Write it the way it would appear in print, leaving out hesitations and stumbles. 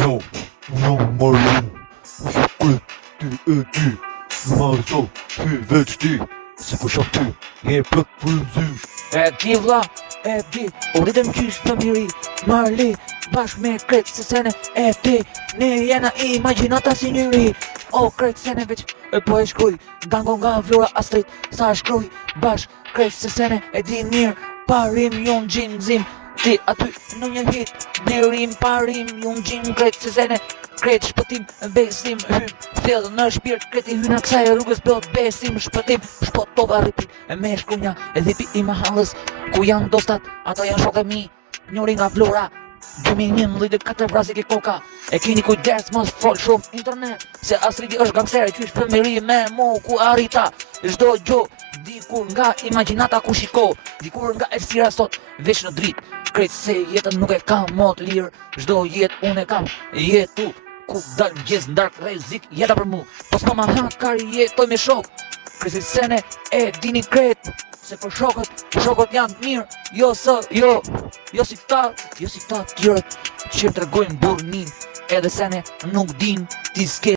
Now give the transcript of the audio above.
Jo, marin, shkret ty e ty, në marrë so, ty veç ty, se për shak ty, je plët për mzy. E di vlla, e di, u rritëm qysh fëmiri, Marli, bashk me kretë se sene, e di, ne jena imagjinata si njëri. O kretë sene veç, e po e shkruj, gango nga Vlora Astrit, sa shkruj, bashk kretë se sene, e di mirë, parim jon gjin gzim, ti aty në një hit, dirim parim jon gjin kretë se sene, kretë shpëtim, besim, hym, thellë në shpirt, kreti hyna kësaj rrugës plot besim, shpëtim, shpotova rripi, e me shkrunja, e dhipi i mahallës, ku janë dostat, ato janë shokë e mi, njëri nga Vlora, 2011 vrasi ke koka, e kini kujdes mos fol shumë internet, se Astridi është gangsere, qysh fëmiri me mu ku arrita, çdo gjo, dikur nga imagjinata ku shiko, dikur nga errësira sot, veç në dritë, krejt se jetën nuk e kam mot lirë, çdo jetë unë e kam, jetu, ku dal gjes ndark rrezik, jeta për mu, po s'ma ma hakar jetoj me shok, krejt se sene e dini krejt, se për shokët janë mirë, jo si ta tjerët që tregojnë burnin, edhe sene nuk din ti s'ke